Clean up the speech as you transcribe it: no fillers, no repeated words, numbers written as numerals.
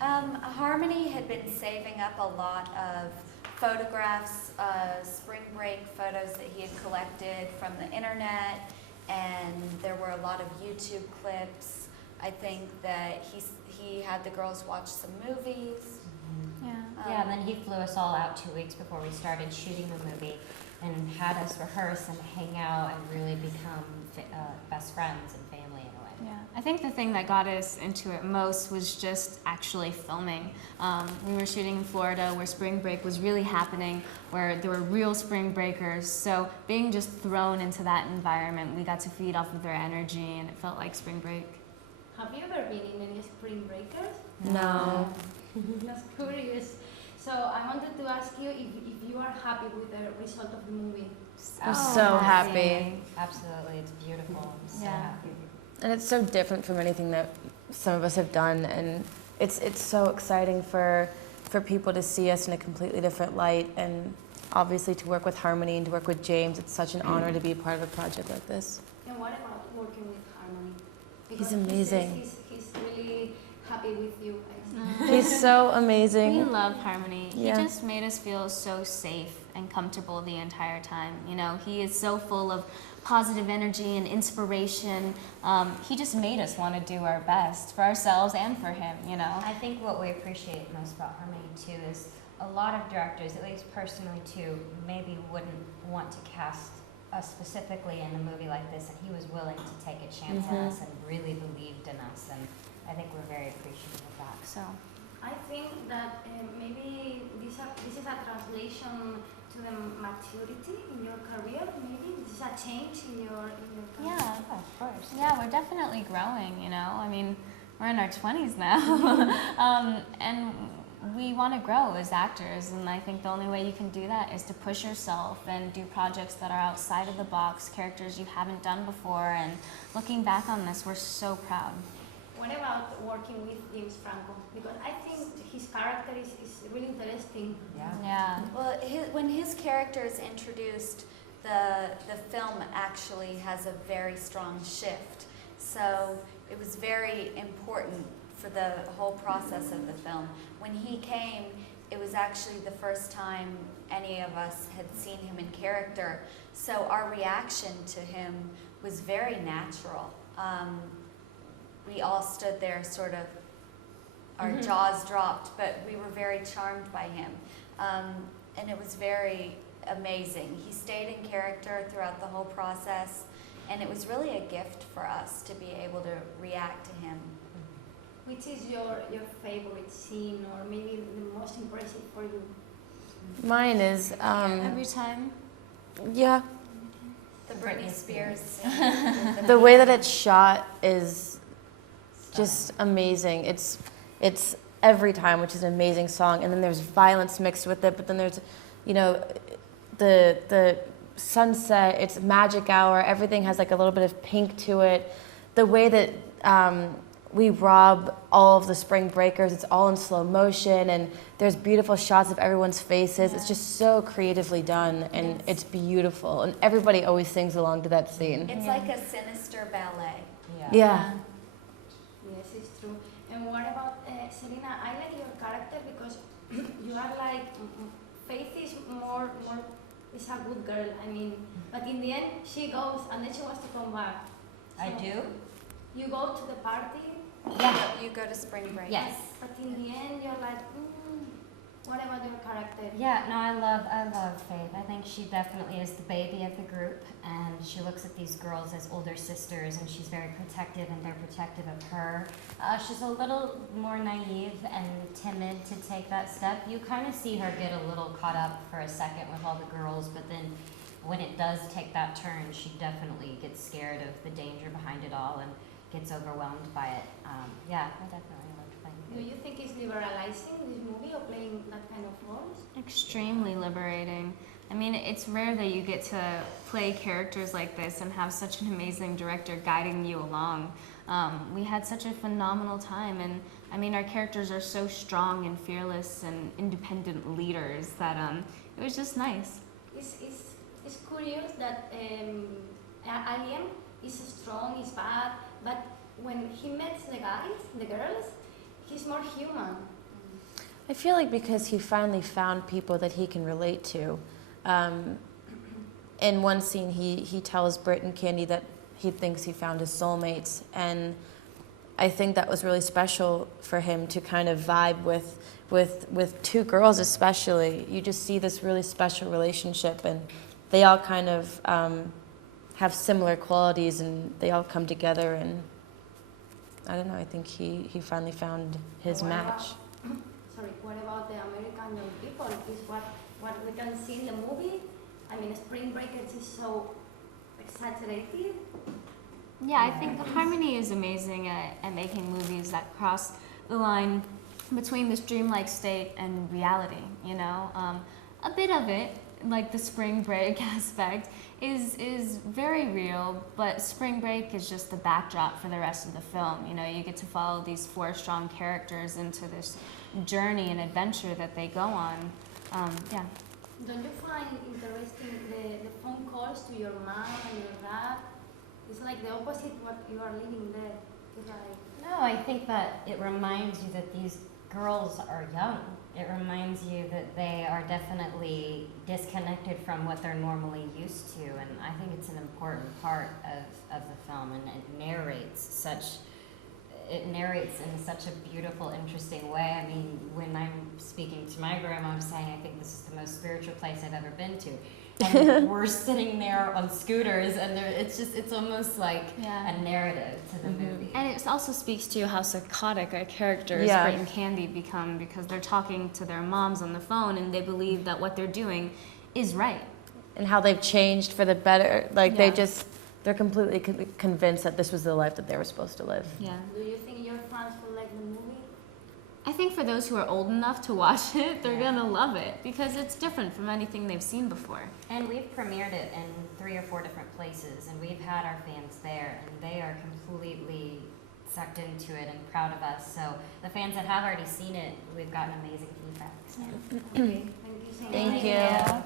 Harmony had been saving up a lot of photographs, spring break photos that he had collected from the internet, and there were a lot of YouTube clips. I think that he had the girls watch some movies. Yeah, and then he flew us all out 2 weeks before we started shooting the movie and had us rehearse and hang out and really become best friends and family in a way. Yeah, I think the thing that got us into it most was just actually filming. We were shooting in Florida where spring break was really happening, where there were real spring breakers. So being just thrown into that environment, we got to feed off of their energy and it felt like spring break. Have you ever been in any spring breakers? No. That's curious. So I wanted to ask you if you are happy with the result of the movie. I'm so happy. Absolutely, it's beautiful. I'm so happy. And it's so different from anything that some of us have done, and it's so exciting for people to see us in a completely different light, and obviously to work with Harmony and to work with James. It's such an honor to be a part of a project like this. And what about working with Harmony? He's amazing. He says he's really happy with you guys. He's so amazing. We love Harmony. Yeah. He just made us feel so safe and comfortable the entire time. You know, he is so full of positive energy and inspiration. He just made us want to do our best for ourselves and for him, you know. I think what we appreciate most about Harmony too is a lot of directors, at least personally too, maybe wouldn't want to cast us specifically in a movie like this, and he was willing to take a chance on us and really believed in us, and I think we're very appreciative of that. So I think that maybe this is a translation to the maturity in your career. Maybe this is a change in your career. yeah, Of course. yeah, we're definitely growing, you know. I mean, we're in our 20s now, and we want to grow as actors, and I think the only way you can do that is to push yourself and do projects that are outside of the box, characters you haven't done before, and looking back on this, we're so proud. What about working with James Franco? Because I think his character is really interesting. Yeah. Well, when his character is introduced, the film actually has a very strong shift. So it was very important for the whole process of the film. When he came, it was actually the first time any of us had seen him in character. So our reaction to him was very natural. We all stood there sort of, our jaws dropped, but we were very charmed by him. And it was very amazing. He stayed in character throughout the whole process, and it was really a gift for us to be able to react to him. Which is your favorite scene, or maybe the most impressive for you? Mine is, Every time. yeah, The Britney Spears scene. the way that it's shot is just amazing. It's Every Time, which is an amazing song, and then there's violence mixed with it, but then there's, you know, the sunset, it's magic hour, everything has like a little bit of pink to it. The way that we rob all of the spring breakers, it's all in slow motion, and there's beautiful shots of everyone's faces. It's just so creatively done, and it's beautiful, and everybody always sings along to that scene. It's like a sinister ballet. Yeah. Yes, it's true. And what about Selena? I like your character because you are like, Faith is more is a good girl. I mean, but in the end she goes and then she wants to come back. So I do? You go to the party. Yeah. You go to spring break. Yes. But in the end you're like, what about your character? Yeah, no, I love Faith. I think she definitely is the baby of the group, and she looks at these girls as older sisters, and she's very protective, and they're protective of her. She's a little more naive and timid to take that step. You kind of see her get a little caught up for a second with all the girls, but then when it does take that turn, she definitely gets scared of the danger behind it all and gets overwhelmed by it. Yeah, I definitely loved playing Do you think it's liberalizing this movie or playing that kind of roles? Extremely liberating. I mean, it's rare that you get to play characters like this and have such an amazing director guiding you along. We had such a phenomenal time, and I mean, our characters are so strong and fearless and independent leaders that it was just nice. It's curious that Alien is strong, is bad, but when he meets the guys, the girls, he's more human. I feel like because he finally found people that he can relate to. In one scene, he tells Britt and Candy that he thinks he found his soulmates, and I think that was really special for him to kind of vibe with two girls especially. You just see this really special relationship, and they all kind of have similar qualities, and they all come together, and I don't know, I think he finally found his match. What about the American young people? Is what we can see in the movie? I mean, Spring Breakers is so exaggerated. Yeah, I think Harmony is amazing at making movies that cross the line between this dreamlike state and reality, you know? A bit of it, like the spring break aspect, is very real, but spring break is just the backdrop for the rest of the film. You know, you get to follow these 4 strong characters into this journey and adventure that they go on. Yeah. Don't you find interesting the phone calls to your mom and your dad? It's like the opposite what you are living there. It's like, No, I think that it reminds you that these girls are young. It reminds you that they are definitely disconnected from what they're normally used to, and I think it's an important part of the film, and it narrates in such a beautiful, interesting way. I mean, when I'm speaking to my grandma, I'm saying I think this is the most spiritual place I've ever been to. And we're sitting there on scooters, and it's almost like a narrative to the movie. And it also speaks to how psychotic our characters, Britt and Candy, become, because they're talking to their moms on the phone, and they believe that what they're doing is right. And how they've changed for the better. Like they're completely convinced that this was the life that they were supposed to live. Yeah. do you think your fans will like the movie? I think for those who are old enough to watch it, they're gonna love it, because it's different from anything they've seen before. And we've premiered it in 3 or 4 different places, and we've had our fans there, and they are completely sucked into it and proud of us. So the fans that have already seen it, we've gotten amazing feedback. So. Okay, thank you so much. Thank you.